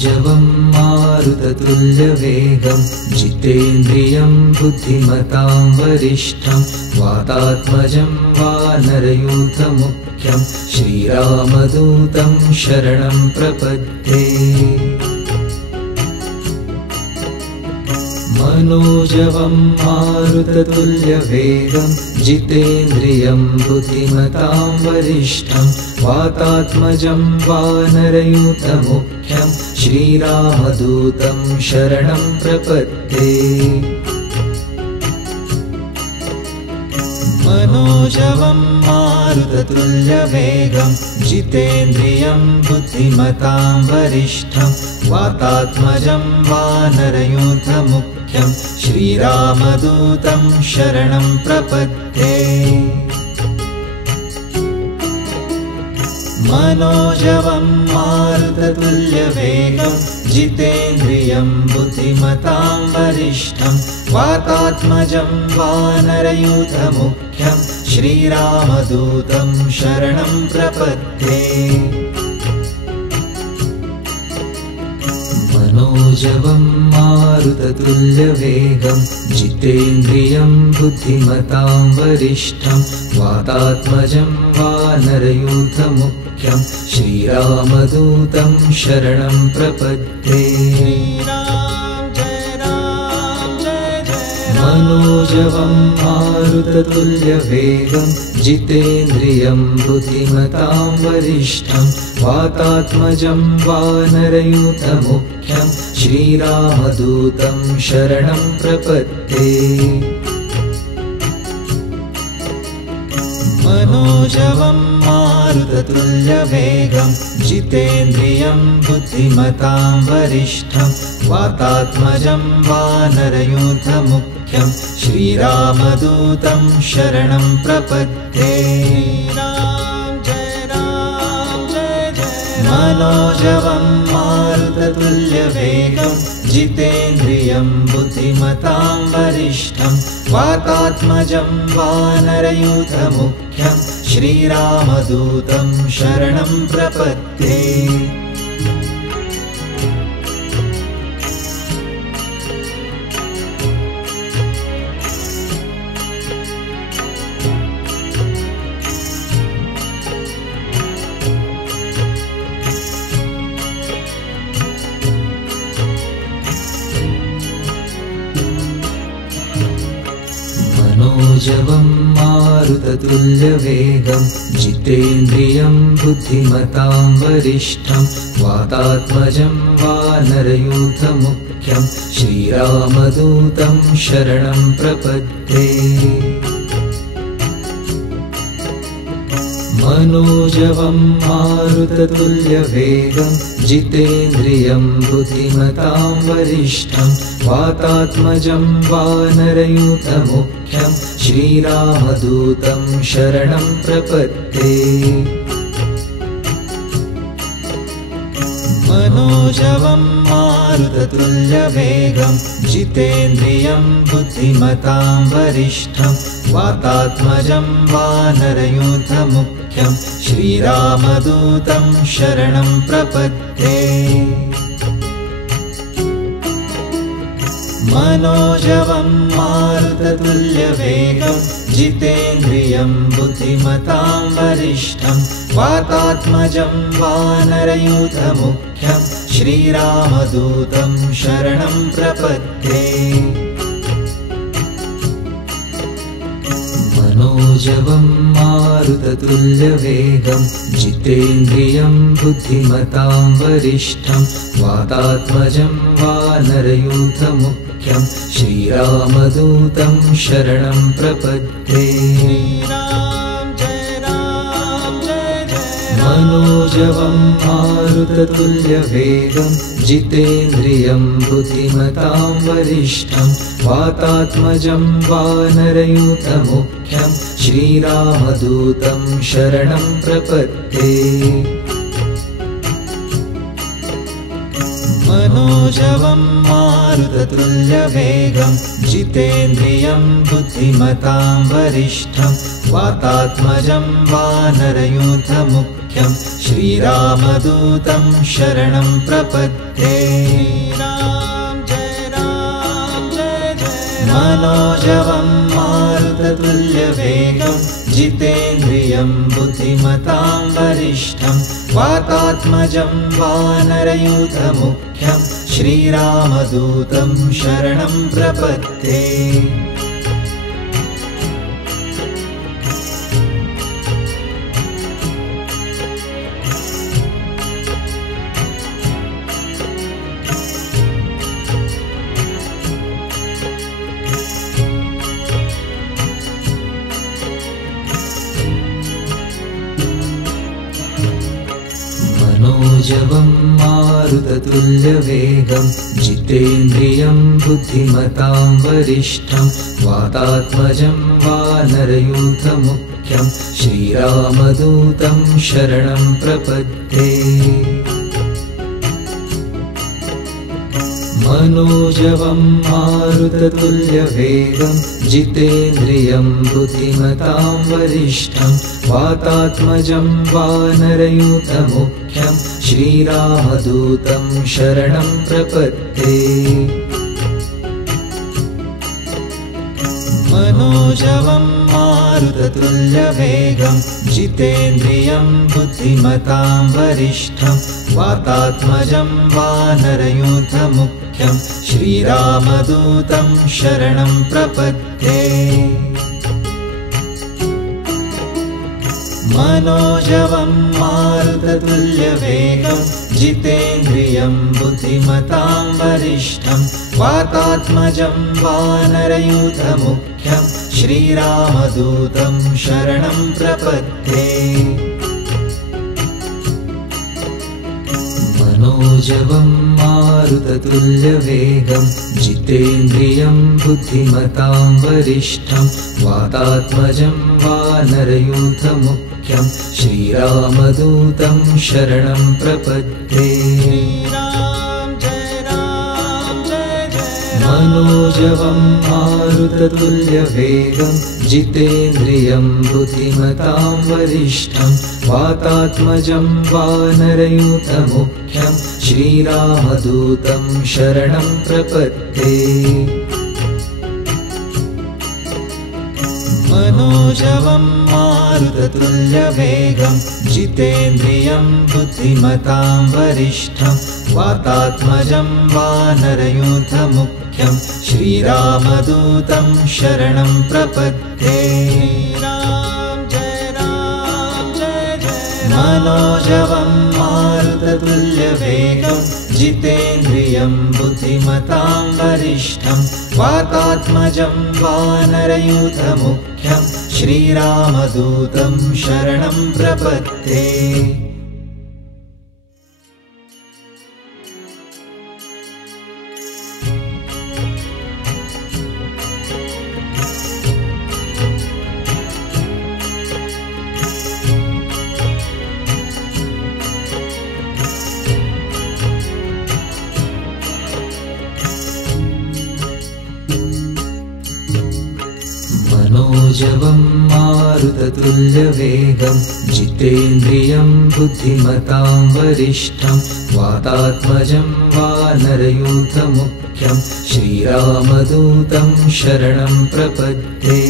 मनोजवं मारुततुल्यवेगं जितेन्द्रियं बुद्धिमतां वरिष्ठं वातात्मजं वानरयूथमुख्यं श्रीरामदूतं शरणं प्रपद्ये। मनोजवं मारुततुल्यवेगं जितेन्द्रियं बुद्धिमतां वरिष्ठं वातात्मजं वानरयूथमुख्यं श्रीरामदूतं शरणं प्रपद्ये। मनोजवं मारुततुल्यवेगं जितेन्द्रियं बुद्धिमतां वरिष्ठं वातात्मजं वानरयूथमुख्यं श्रीरामदूतं शरणं प्रपद्ये। मनोजवं मारुततुल्यवेगं जितेन्द्रियं बुद्धिमतां वरिष्ठं वातात्मजं वानरयूथमुख्यं श्रीरामदूतं शरणं प्रपद्ये। मनोजवं मारुततुल्यवेगं जितेन्द्रियं बुद्धिमतां वरिष्ठं वातात्मजं वानरयूथमुख्यं श्रीरामदूतं शरणं प्रपद्ये। मनोजवं मारुततुल्यवेगं जितेन्द्रियं बुद्धिमतां वरिष्ठं वातात्मजं वानरयूथमुख्यं श्रीरामदूतं शरणं प्रपद्ये। मनोजवं मारुततुल्यवेगं जितेन्द्रियं बुद्धिमतां वरिष्ठं वातात्मजं वानरयूथमुख्यं श्रीरामदूतं शरणं प्रपद्ये। मनोजवं मारुततुल्यवेगं जितेन्द्रियं बुद्धिमतां वरिष्ठं वातात्मजं वानरयूथमुख्यं श्रीरामदूतं शरणं प्रपद्ये। मनोजवं मारुततुल्यवेगं जितेन्द्रियं बुद्धिमतां वरिष्ठं वातात्मजं वानरयूथमुख्यं श्रीरामदूतं शरणं प्रपद्ये। मनोजवं मारुततुल्यवेगं जितेन्द्रियं बुद्धिमतां वरिष्ठं वातात्मजं वानरयूथमुख्यं श्रीरामदूतं शरणं प्रपद्ये। मनोजवं मारुततुल्यवेगं जितेन्द्रियं बुद्धिमतां वरिष्ठं वातात्मजं वानरयूथमुख्यं श्रीरामदूतं शरणं प्रपद्ये। मनोजवं मारुततुल्यवेगं जितेन्द्रियं बुद्धिमतां वरिष्ठं वातात्मजं वानरयूथमुख्यं श्रीरामदूतं शरणं प्रपद्ये। मनोजवं मारुततुल्यवेगं जितेन्द्रियं बुद्धिमतां वरिष्ठं वातात्मजं वानरयूथमुख्यं श्रीरामदूतं शरणं प्रपद्ये। मनोजवं मारुततुल्यवेगं जितेन्द्रियं बुद्धिमतां वरिष्ठं वातात्मजं वानरयूथमुख्यं श्रीरामदूतं शरणं प्रपद्ये। मनोजवं मारुततुल्यवेगं जितेन्द्रियं बुद्धिमतां वरिष्ठं वातात्मजं वानरयूथमुख्यं श्रीरामदूतं शरणं प्रपद्ये। मनोजवं मारुततुल्यवेगं जितेन्द्रियं बुद्धिमतां वरिष्ठं वातात्मजं वानरयूथमुख्यं श्रीरामदूतं शरणं प्रपद्ये। मनोजवं मारुततुल्यवेगं जितेन्द्रियं बुद्धिमतां वरिष्ठं वातात्मजं वानरयूथमुख्यं श्रीरामदूतं शरणं प्रपद्ये। मनोजवं मारुततुल्यवेगं जितेन्द्रियं बुद्धिमतां वरिष्ठं वातात्मजं वानरयूथमुख्यं श्रीरामदूतं शरणं प्रपद्ये। मनोजवं मारुततुल्यवेगं जितेन्द्रियं बुद्धिमतां वरिष्ठं वातात्मजं वानरयूथमुख्यं श्रीरामदूतं शरणं प्रपद्ये। मनोजवं मारुततुल्यवेगं जितेन्द्रियं बुद्धिमतां वरिष्ठं वातात्मजं वानरयूथमुख्यं श्रीरामदूतं शरणं प्रपद्ये। मनोजवं मारुततुल्यवेगं जितेन्द्रियं बुद्धिमतां वरिष्ठं वातात्मजं वानरयूथमुख्यं श्रीरामदूतं शरणं प्रपद्ये। मनोजवं मारुततुल्यवेगं जितेन्द्रियं बुद्धिमतां वरिष्ठं वातात्मजं वानरयूथमुख्यं श्रीरामदूतं शरणं प्रपद्ये। मनोजवं मारुततुल्यवेगं जितेन्द्रियं बुद्धिमतां वरिष्ठं वातात्मजं वानरयूथमुख्यं श्रीरामदूतं शरणं प्रपद्ये। मनोजवं मारुततुल्यवेगं जितेन्द्रियं बुद्धिमतां वरिष्ठं वातात्मजं वानरयूथमुख्यं श्रीरामदूतं शरणं प्रपद्ये। मनोजवं मारुततुल्यवेगं जितेन्द्रियं बुद्धिमतां वरिष्ठं वातात्मजं वानरयूथमुख्यं श्रीरामदूतं शरणं प्रपद्ये।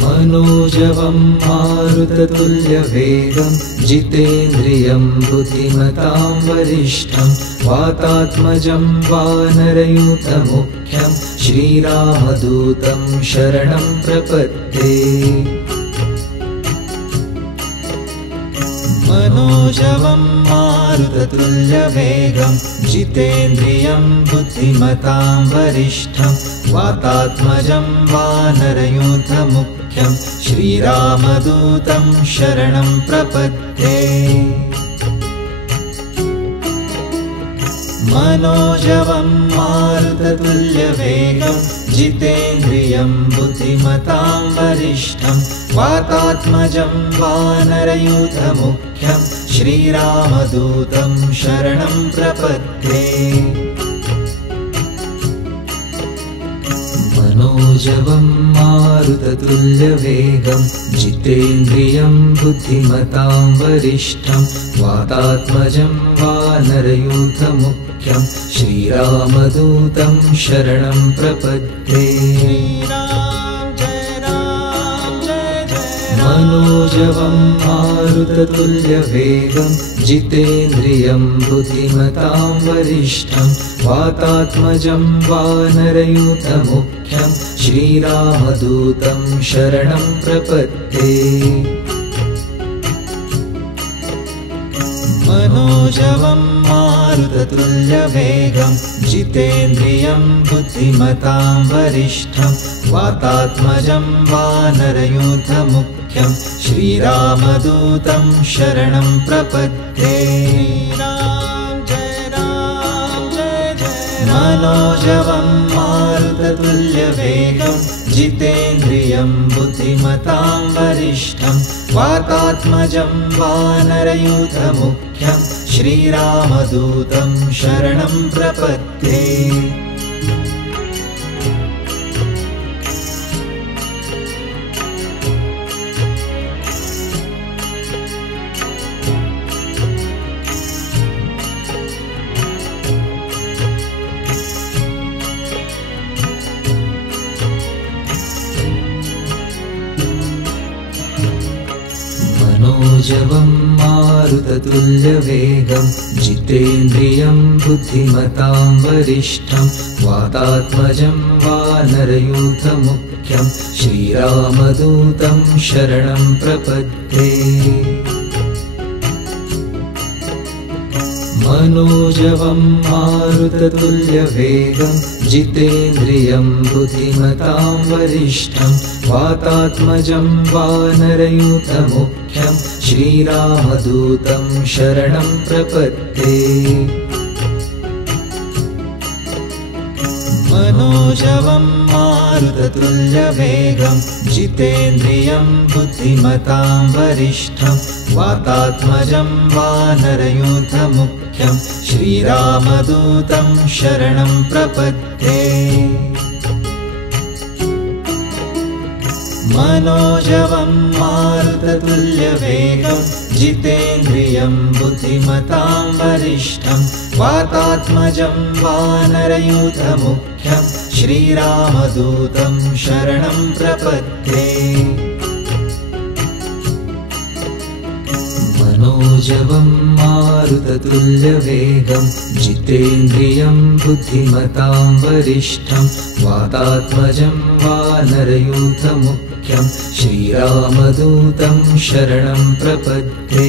मनोजवं मारुततुल्यवेगं जितेन्द्रियं बुद्धिमतां वरिष्ठं वातात्मजं वानरयूथमुख्यं श्रीरामदूतं शरणं प्रपद्ये। मनोजवं मारुततुल्यवेगं जितेन्द्रियं बुद्धिमतां वरिष्ठं वातात्मजं वानरयूथमुख्यं श्रीरामदूतं शरणं प्रपद्ये। मनोजवं मारुततुल्यवेगं जितेन्द्रियं बुद्धिमतां वरिष्ठं वातात्मजं वानरयूथमुख्यं श्रीरामदूतं शरणं प्रपद्ये। मनोजवं मारुततुल्यवेगं जितेन्द्रियं बुद्धिमतां वरिष्ठं वातात्मजं वानरयूथमुख्यं श्रीरामदूतं शरणं प्रपद्ये। मनोजवं मारुततुल्यवेगं जितेन्द्रियं बुद्धिमतां वरिष्ठं वातात्मजं वानरयूथमुख्यं श्रीरामदूतं शरणं प्रपद्ये। मनोजवं मारुततुल्यवेगं जितेन्द्रियं बुद्धिमतां वरिष्ठं वातात्मजं वानरयूथमुख्यं श्रीरामदूतं शरणं प्रपद्ये। मनोजवं मारुततुल्यवेगं जितेन्द्रियं बुद्धिमतां वरिष्ठं वातात्मजं वानरयूथमुख्यं श्रीरामदूतं शरणं प्रपद्ये। मनोजवं मारुततुल्यवेगं जितेन्द्रियं बुद्धिमतां वरिष्ठं वातात्मजं वानरयूथमुख्यं श्रीरामदूतं शरणं प्रपद्ये। मनोजवं मारुततुल्यवेगं जितेन्द्रियं बुद्धिमतां वरिष्ठं वातात्मजं वानरयूथमुख्यं श्रीरामदूतं शरणं प्रपद्ये। मनोजवं मारुततुल्यवेगं जितेन्द्रियं बुद्धिमतां वरिष्ठं वातात्मजं वानरयूथमुख्यं श्रीरामदूतं शरणं प्रपद्ये। मनोजवं मारुततुल्यवेगं जितेन्द्रियं बुद्धिमतां वरिष्ठं वातात्मजं वानरयूथमुख्यं श्रीरामदूतं शरणं प्रपद्ये। मनोजवं मारुततुल्यवेगं जितेन्द्रियं बुद्धिमतां वरिष्ठं वातात्मजं वानरयूथमुख्यं श्रीरामदूतं शरणं प्रपद्ये।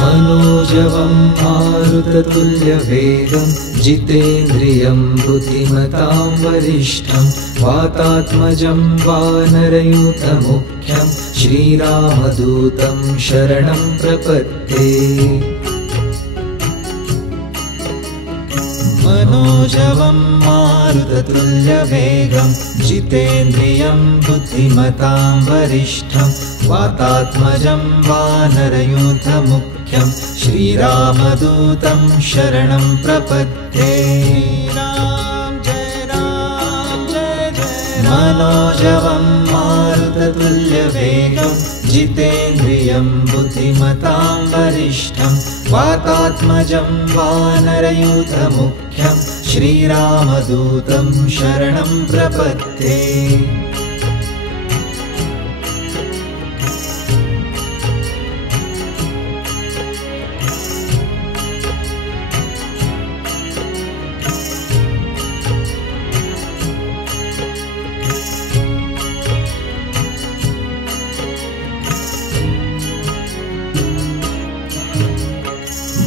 मनोजवं मारुततुल्यवेगं जितेन्द्रियं बुद्धिमतां वरिष्ठं वातात्मजं वानरयूथमुख्यं श्रीरामदूतं शरणं प्रपद्ये। मनोजवं मारुततुल्यवेगं जितेन्द्रियं बुद्धिमतां वरिष्ठं वातात्मजं वानरयूथमुख्यं श्रीरामदूतं शरणं प्रपद्ये। मनोजवं मारुततुल्यवेगं जितेन्द्रियं बुद्धिमतां वरिष्ठं वातात्मजं वानरयूथमुख्यं श्रीरामदूतं शरणं प्रपद्ये।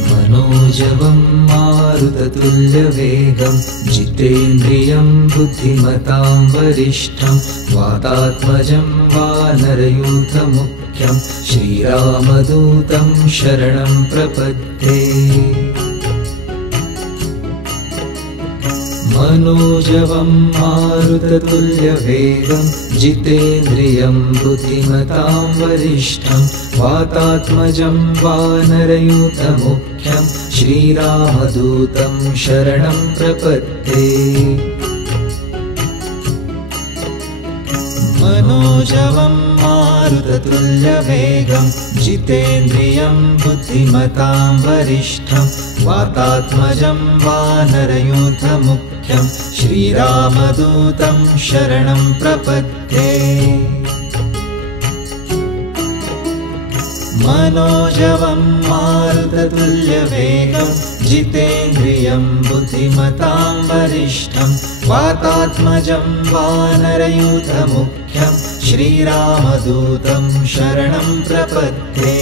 मनोजवं मारुततुल्यवेगं जितेन्द्रियं बुद्धिमतां वरिष्ठं वातात्मजं वानरयूथमुख्यं मुख्यं श्रीरामदूतं शरणं प्रपद्ये मनोजवं मारुततुल्यवेगं जितेन्द्रियं बुद्धिमतां वरिष्ठं वातात्मजं वानरयूथमुख्यं श्रीरामदूतं शरणं प्रपद्ये मनोजवं मारुततुल्यवेगं जितेन्द्रियं बुद्धिमतां वरिष्ठं वातात्मजं वानरयूथमुख्यं श्रीरामदूतं शरणं प्रपद्ये मनोजवं मारुततुल्यवेगं जितेन्द्रियं बुद्धिमतां वरिष्ठं वातात्मजं वानरयूथमुख्यं श्रीरामदूतं शरणं प्रपद्ये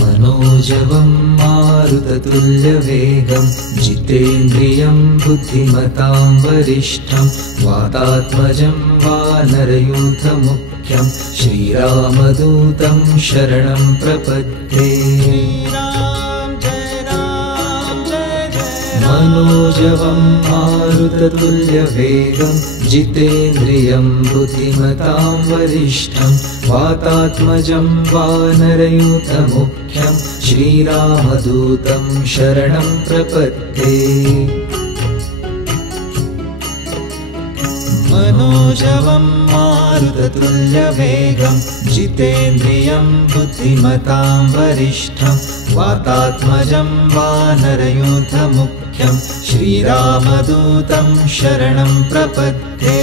मनोजवं मारुततुल्यवेगं जितेन्द्रियं बुद्धिमतां वरिष्ठं वातात्मजं वानरयूथमुख्यं श्रीरामदूतं शरणं प्रपद्ये मनोजवं मारुततुल्यवेगं जितेन्द्रियं बुद्धिमतां वरिष्ठं वातात्मजं वानरयूथमुख्यं श्रीरामदूतं शरणं प्रपद्ये मनोजवं मारुततुल्यवेगं जितेन्द्रियं बुद्धिमतां वरिष्ठं वातात्मजं वानरयूथमुख्यं श्रीरामदूतं शरणं प्रपद्ये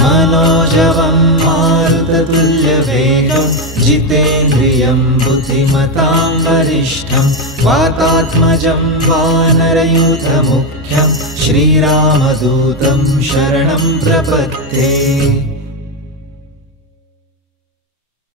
मनोजवं मारुततुल्यवेगं जितेन्द्रियं बुद्धिमतां वरिष्ठं वातात्मजं वानरयूथमुख्यं श्रीरामदूतं शरणं प्रपद्ये